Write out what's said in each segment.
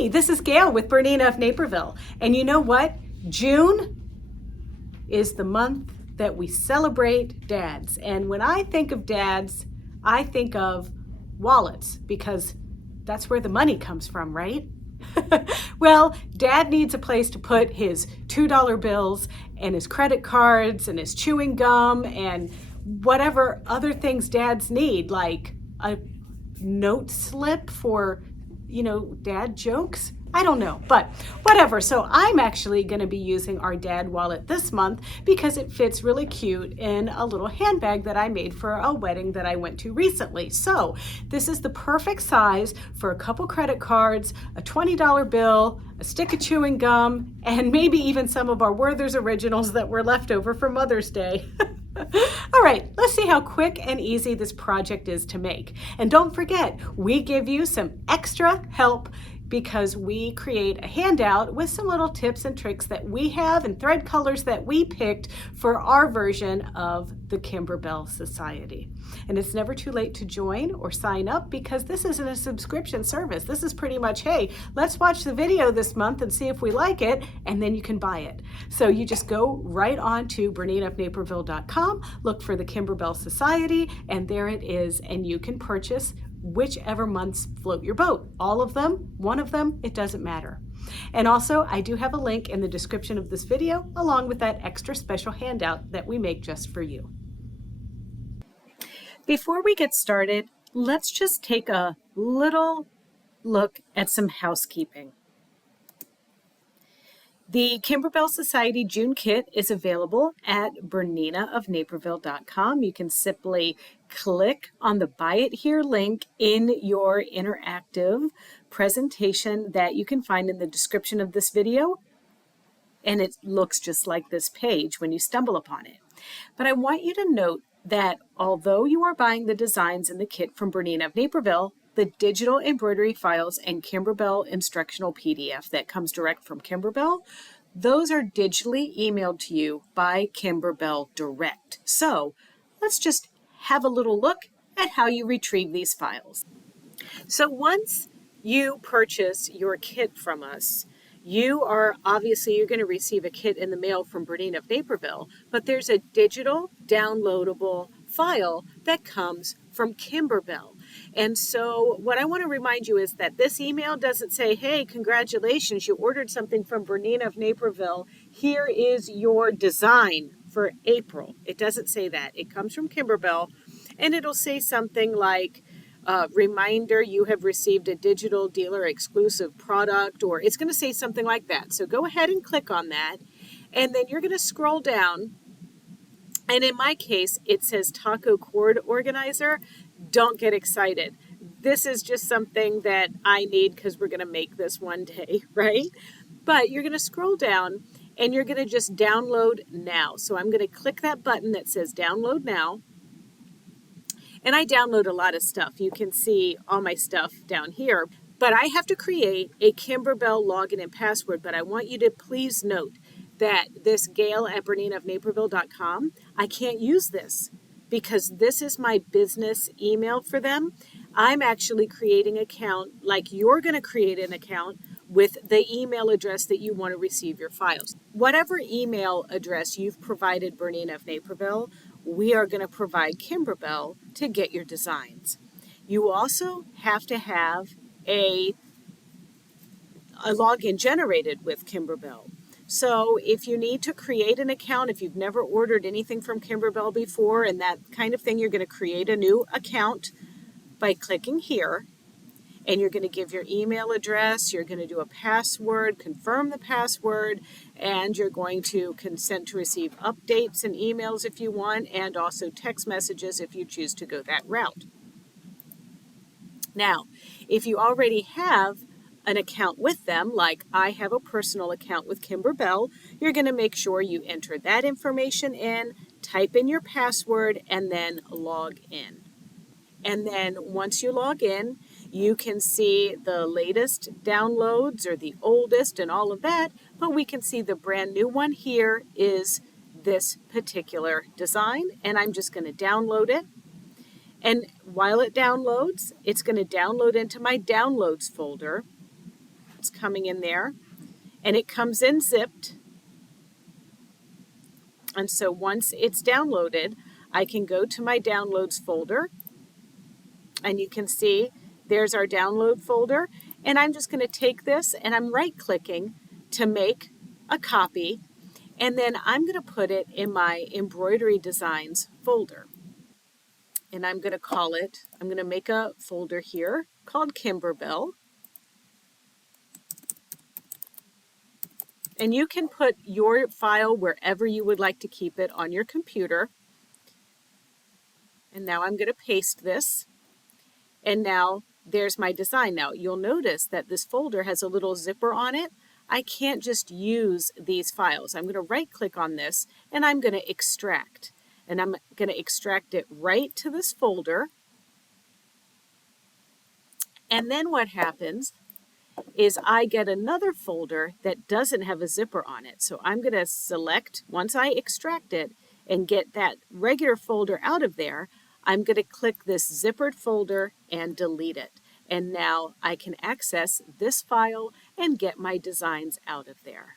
Hey, this is Gayle with BERNINA of Naperville. And you know what? June is the month that we celebrate dads. And when I think of dads, I think of wallets because that's where the money comes from, right? Well, dad needs a place to put his $2 bills and his credit cards and his chewing gum and whatever other things dads need, like a note slip for, dad jokes. I don't know, but whatever. So I'm actually going to be using our dad wallet this month because it fits really cute in a little handbag that I made for a wedding that I went to recently. So this is the perfect size for a couple credit cards, a $20 bill, a stick of chewing gum, and maybe even some of our Werther's Originals that were left over for Mother's Day. All right, let's see how quick and easy this project is to make. And don't forget, we give you some extra help because we create a handout with some little tips and tricks that we have and thread colors that we picked for our version of the Kimberbell Society. And it's never too late to join or sign up because this isn't a subscription service. This is pretty much, hey, let's watch the video this month and see if we like it, and then you can buy it. So you just go right on to BERNINAofNaperville.com, look for the Kimberbell Society, and there it is, and you can purchase whichever months float your boat. All of them, one of them, it doesn't matter. And also, I do have a link in the description of this video along with that extra special handout that we make just for you. Before we get started, let's just take a little look at some housekeeping. The Kimberbell Society June Kit is available at BERNINAofNaperville.com. You can simply click on the Buy It Here link in your interactive presentation that you can find in the description of this video, and it looks just like this page when you stumble upon it. But I want you to note that although you are buying the designs in the kit from Bernina of Naperville, the digital embroidery files and Kimberbell instructional PDF that comes direct from Kimberbell, those are digitally emailed to you by Kimberbell direct. So let's just have a little look at how you retrieve these files. So once you purchase your kit from us, you're going to receive a kit in the mail from Bernina of Naperville, but there's a digital downloadable file that comes from Kimberbell. And so what I want to remind you is that this email doesn't say, hey, congratulations, you ordered something from Bernina of Naperville. Here is your design for April. It doesn't say that. It comes from Kimberbell, and it'll say something like, reminder, you have received a digital dealer exclusive product, or it's going to say something like that. So go ahead and click on that, and then you're going to scroll down. And in my case, it says Taco Cord Organizer. Don't get excited. This is just something that I need because we're going to make this one day, right? But you're going to scroll down and you're going to just download now. So I'm going to click that button that says download now. And I download a lot of stuff. You can see all my stuff down here. But I have to create a Kimberbell login and password. But I want you to please note that this Gayle at BERNINAofNaperville.com, I can't use this because this is my business email for them. I'm actually creating an account like you're going to create an account with the email address that you want to receive your files. Whatever email address you've provided Bernina of Naperville, we are going to provide Kimberbell to get your designs. You also have to have a login generated with Kimberbell. So if you need to create an account, if you've never ordered anything from Kimberbell before and that kind of thing, you're going to create a new account by clicking here. And you're going to give your email address, you're going to do a password, confirm the password, and you're going to consent to receive updates and emails if you want, and also text messages if you choose to go that route. Now, if you already have an account with them, like I have a personal account with Kimberbell, you're going to make sure you enter that information in, type in your password, and then log in. And then once you log in, you can see the latest downloads or the oldest and all of that, but we can see the brand new one here is this particular design, and I'm just going to download it. And while it downloads, it's going to download into my downloads folder. It's coming in there, and it comes in zipped. And so once it's downloaded, I can go to my downloads folder, and you can see there's our download folder. And I'm just going to take this and I'm right-clicking to make a copy. And then I'm going to put it in my embroidery designs folder. And I'm going to call it, I'm going to make a folder here called Kimberbell. And you can put your file wherever you would like to keep it on your computer. And now I'm going to paste this. And now there's my design. Now you'll notice that this folder has a little zipper on it. I can't just use these files. I'm going to right-click on this and I'm going to extract. And I'm going to extract it right to this folder. And then what happens is I get another folder that doesn't have a zipper on it. So I'm going to select, once I extract it and get that regular folder out of there, I'm going to click this zippered folder and delete it. And now I can access this file and get my designs out of there.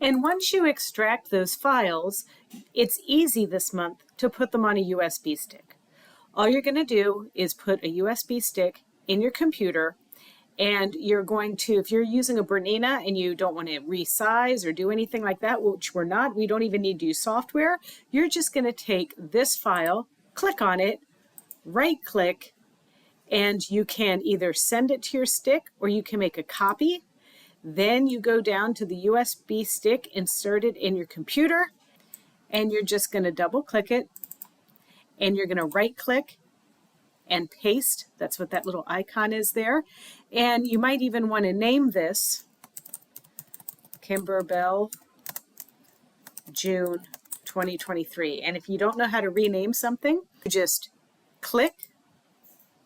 And once you extract those files, it's easy this month to put them on a USB stick. All you're going to do is put a USB stick in your computer, and you're going to, if you're using a Bernina and you don't want to resize or do anything like that, which we're not, we don't even need to use software, you're just going to take this file, click on it, right-click, and you can either send it to your stick or you can make a copy. Then you go down to the USB stick, insert it in your computer, and you're just going to double-click it, and you're going to right-click and paste. That's what that little icon is there. And you might even want to name this Kimberbell June 2023. And if you don't know how to rename something, just click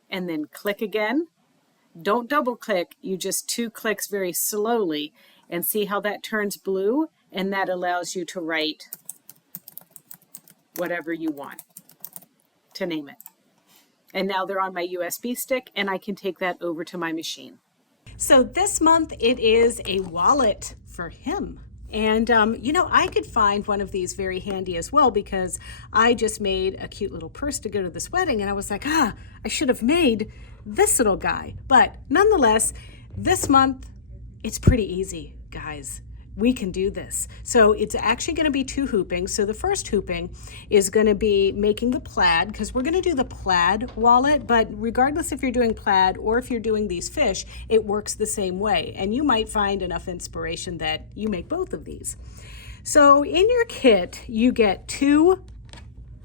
and then click again. Don't double click, you just 2 clicks very slowly, and see how that turns blue, and that allows you to write whatever you want to name it. And now they're on my USB stick, and I can take that over to my machine. So this month it is a wallet for him. And, you know, I could find one of these very handy as well, because I just made a cute little purse to go to this wedding, and I was like, I should have made this little guy. But nonetheless, this month, it's pretty easy, guys. We can do this. So it's actually going to be 2 hoopings. So the first hooping is going to be making the plaid, because we're going to do the plaid wallet, but regardless if you're doing plaid or if you're doing these fish, it works the same way. And you might find enough inspiration that you make both of these. So in your kit, you get 2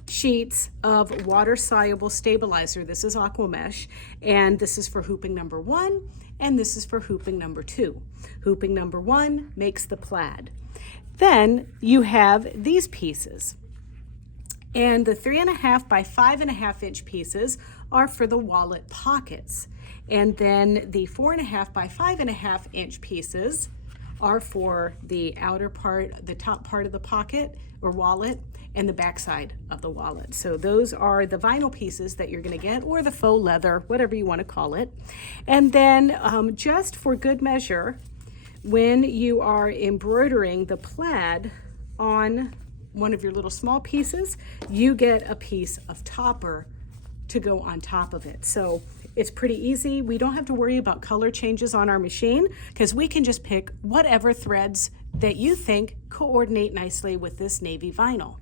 sheets of water-soluble stabilizer. This is aqua mesh, and this is for hooping number 1, and this is for hooping number 2. Hooping number 1 makes the plaid. Then you have these pieces, and the 3.5 by 5.5 inch pieces are for the wallet pockets, and then the 4.5 by 5.5 inch pieces are for the outer part, the top part of the pocket or wallet, and the backside of the wallet. So those are the vinyl pieces that you're going to get, or the faux leather, whatever you want to call it. And then just for good measure, when you are embroidering the plaid on one of your little small pieces, you get a piece of topper to go on top of it. So it's pretty easy. We don't have to worry about color changes on our machine, because we can just pick whatever threads that you think coordinate nicely with this navy vinyl.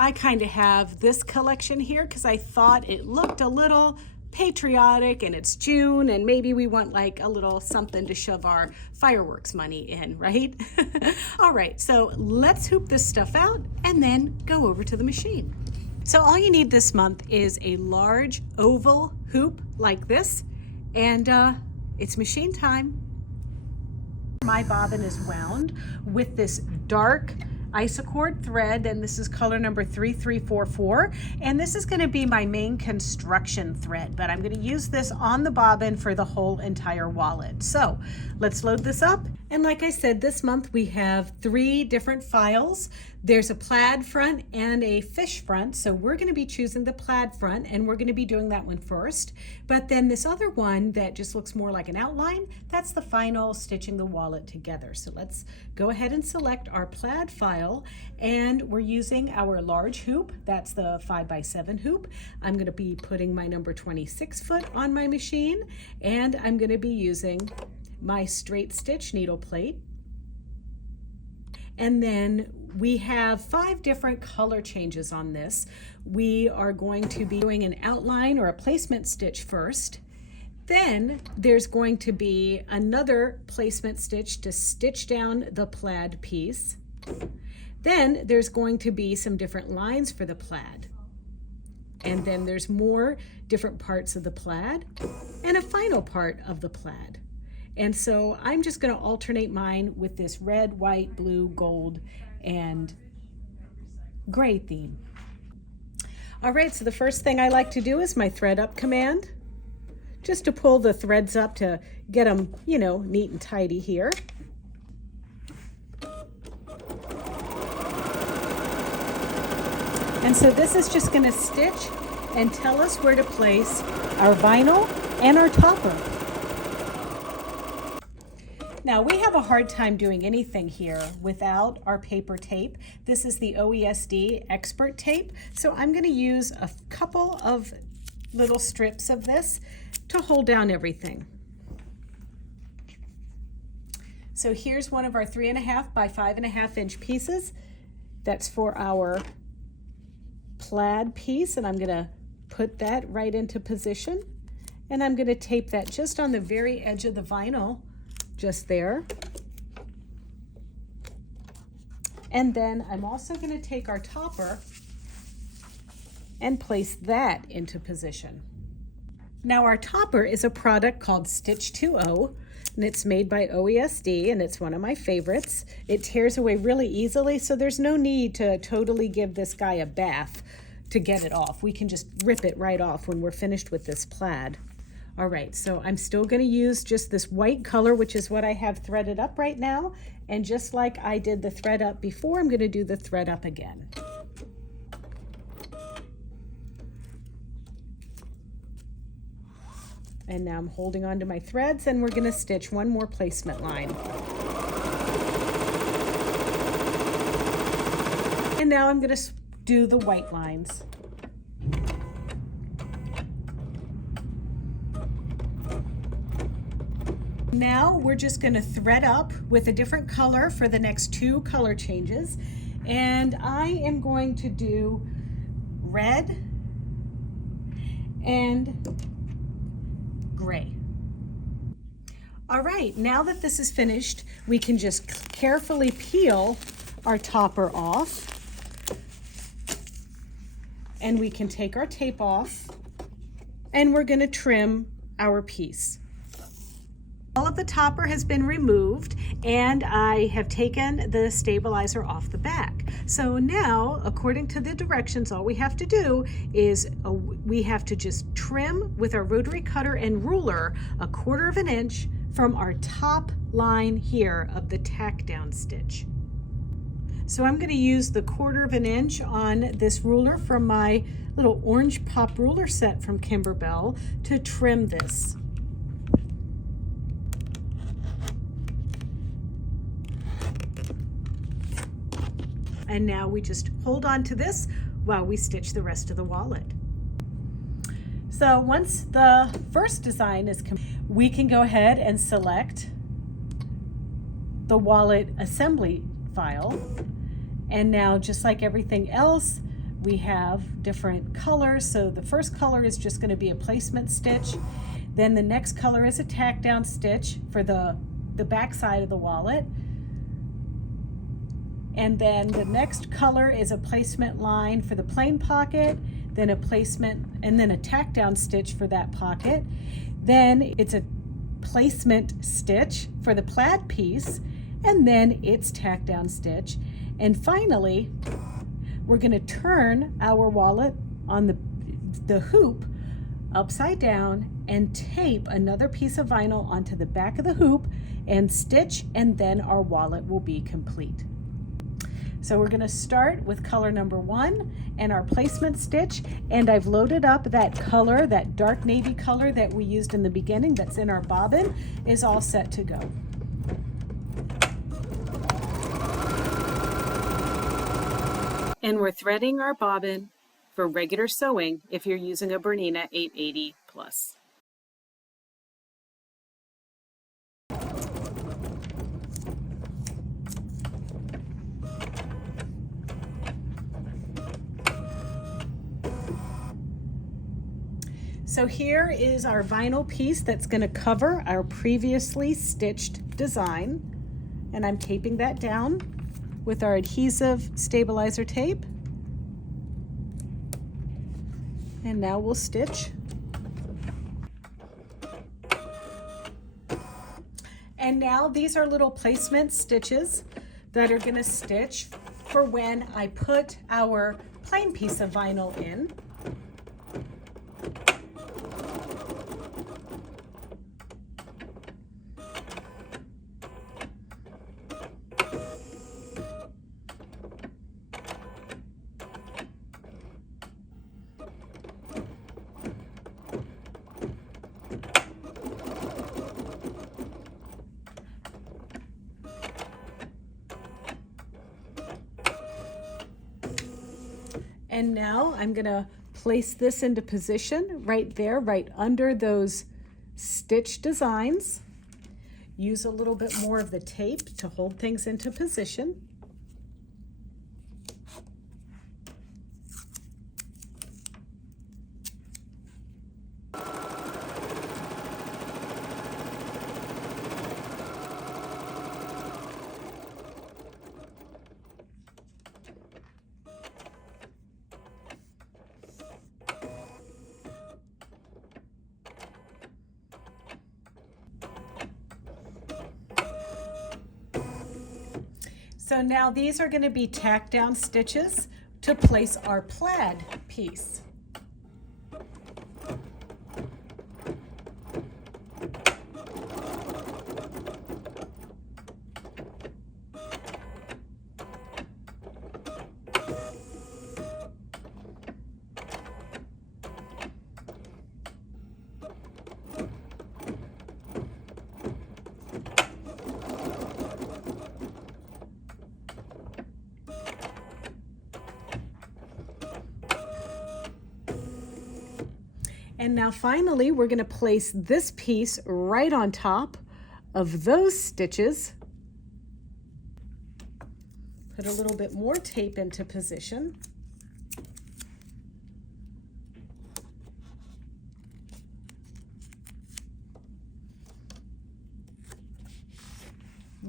I kind of have this collection here because I thought it looked a little patriotic, and it's June, and maybe we want like a little something to shove our fireworks money in, right? All right, so let's hoop this stuff out and then go over to the machine. So all you need this month is a large oval hoop like this, and it's machine time. My bobbin is wound with this dark isocord thread, and this is color number 3344, and this is going to be my main construction thread, but I'm going to use this on the bobbin for the whole entire wallet. So let's load this up. And like I said, this month we have 3 different files There's a plaid front and a fish front, so we're going to be choosing the plaid front, and we're going to be doing that one first. But then this other one that just looks more like an outline, that's the final stitching the wallet together. So let's go ahead and select our plaid file, and we're using our large hoop. That's the 5x7 hoop. I'm going to be putting my number 26 foot on my machine, and I'm going to be using my straight stitch needle plate. And then we have 5 different color changes on this. We are going to be doing an outline or a placement stitch first. Then there's going to be another placement stitch to stitch down the plaid piece. Then there's going to be some different lines for the plaid. And then there's more different parts of the plaid and a final part of the plaid. And so I'm just going to alternate mine with this red, white, blue, gold, and gray theme. All right, so the first thing I like to do is my thread up command, just to pull the threads up to get them, you know, neat and tidy here. And so this is just going to stitch and tell us where to place our vinyl and our topper. Now we have a hard time doing anything here without our paper tape. This is the OESD Expert Tape. So I'm going to use a couple of little strips of this to hold down everything. So here's one of our 3.5 by 5.5 inch pieces. That's for our plaid piece, and I'm going to put that right into position. And I'm going to tape that just on the very edge of the vinyl, just there. And then I'm also going to take our topper and place that into position. Now our topper is a product called Stitch 2.0, and it's made by OESD, and it's one of my favorites. It tears away really easily, so there's no need to totally give this guy a bath to get it off. We can just rip it right off when we're finished with this plaid. All right, so I'm still going to use just this white color, which is what I have threaded up right now. And just like I did the thread up before, I'm going to do the thread up again. And now I'm holding on to my threads, and we're going to stitch one more placement line. And now I'm going to do the white lines. Now we're just going to thread up with a different color for the next 2 color changes, and I am going to do red and gray. All right, now that this is finished, we can just carefully peel our topper off, and we can take our tape off, and we're going to trim our piece. All of the topper has been removed, and I have taken the stabilizer off the back. So now, according to the directions, all we have to do is we have to just trim with our rotary cutter and ruler 1/4 inch from our top line here of the tack down stitch. So I'm going to use the 1/4 inch on this ruler from my little orange pop ruler set from Kimberbell to trim this. And now we just hold on to this while we stitch the rest of the wallet. So once the first design is complete, we can go ahead and select the wallet assembly file. And now, just like everything else, we have different colors. So the first color is just going to be a placement stitch. Then the next color is a tack down stitch for the back side of the wallet. And then the next color is a placement line for the plain pocket, then a placement, and then a tack down stitch for that pocket. Then it's a placement stitch for the plaid piece, and then it's tack down stitch. And finally, we're going to turn our wallet on the hoop upside down and tape another piece of vinyl onto the back of the hoop and stitch, and then our wallet will be complete. So we're going to start with color number 1 and our placement stitch, and I've loaded up that color, that dark navy color that we used in the beginning that's in our bobbin is all set to go. And we're threading our bobbin for regular sewing if you're using a Bernina 880 plus. So here is our vinyl piece that's going to cover our previously stitched design, and I'm taping that down with our adhesive stabilizer tape. And now we'll stitch. And now these are little placement stitches that are going to stitch for when I put our plain piece of vinyl in. And now I'm going to place this into position right there, right under those stitch designs. Use a little bit more of the tape to hold things into position. So now these are going to be tack down stitches to place our plaid piece. And now finally, we're going to place this piece right on top of those stitches. Put a little bit more tape into position.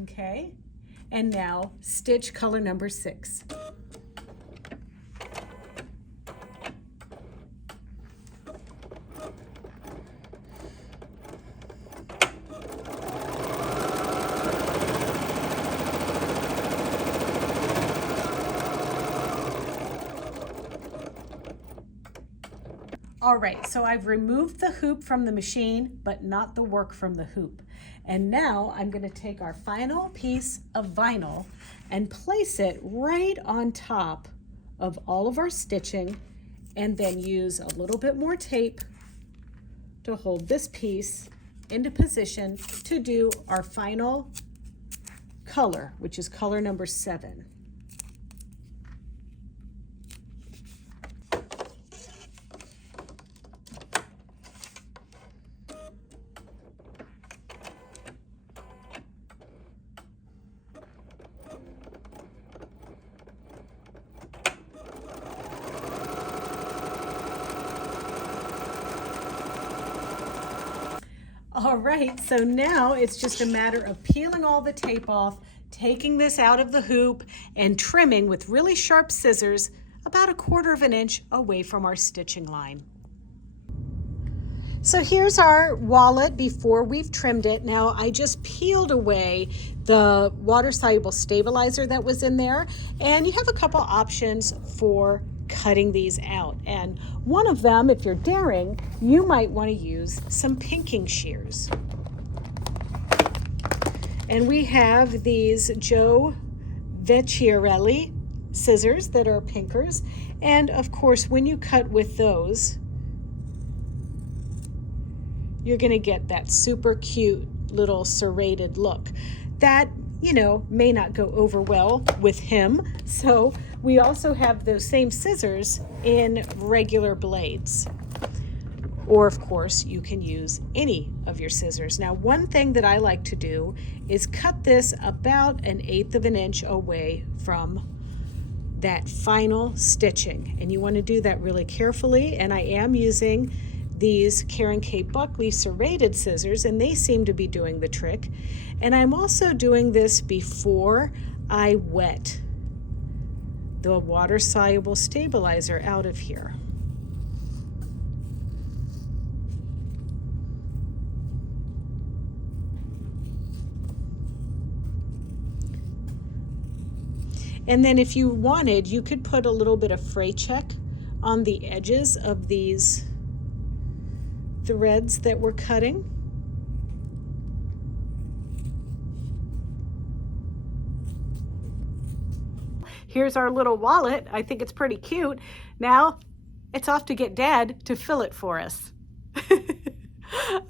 Okay, and now stitch color number 6. All right, so I've removed the hoop from the machine, but not the work from the hoop. And now I'm going to take our final piece of vinyl and place it right on top of all of our stitching, and then use a little bit more tape to hold this piece into position to do our final color, which is color number 7. All right, so now it's just a matter of peeling all the tape off, taking this out of the hoop, and trimming with really sharp scissors about 1/4 inch away from our stitching line. So here's our wallet before we've trimmed it. Now I just peeled away the water-soluble stabilizer that was in there, and you have a couple options for cutting these out. And one of them, if you're daring, you might want to use some pinking shears. And we have these Joe Vecchiarelli scissors that are pinkers. And of course, when you cut with those, you're going to get that super cute little serrated look. That, you know, may not go over well with him. So we also have those same scissors in regular blades. Or of course, you can use any of your scissors. Now, one thing that I like to do is cut this about 1/8 of an inch away from that final stitching. And you want to do that really carefully. And I am using these Karen K. Buckley serrated scissors, and they seem to be doing the trick. And I'm also doing this before I wet the water-soluble stabilizer out of here. And then if you wanted, you could put a little bit of fray check on the edges of these threads that we're cutting. Here's our little wallet. I think it's pretty cute. Now it's off to get Dad to fill it for us.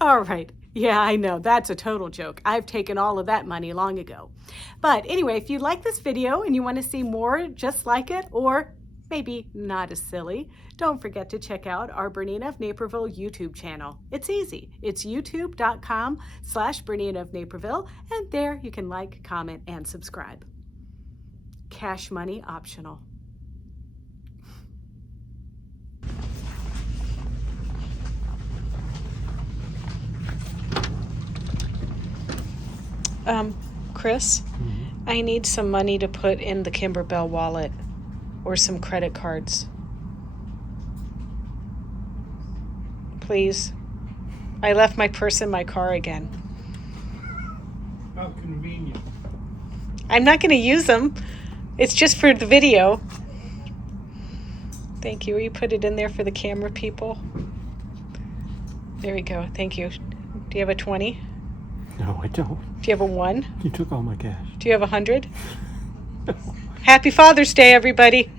All right. Yeah, I know, that's a total joke. I've taken all of that money long ago. But anyway, if you like this video and you want to see more just like it, or maybe not as silly, don't forget to check out our Bernina of Naperville YouTube channel. It's easy. It's youtube.com/Bernina of Naperville, and there you can like, comment, and subscribe. Cash money optional. Chris, I need some money to put in the Kimberbell wallet or some credit cards. Please. I left my purse in my car again. How convenient. I'm not going to use them. It's just for the video. Thank you. Will you put it in there for the camera people? There we go. Thank you. Do you have a 20? No, I don't. Do you have a 1? You took all my cash. Do you have 100? Happy Father's Day, everybody.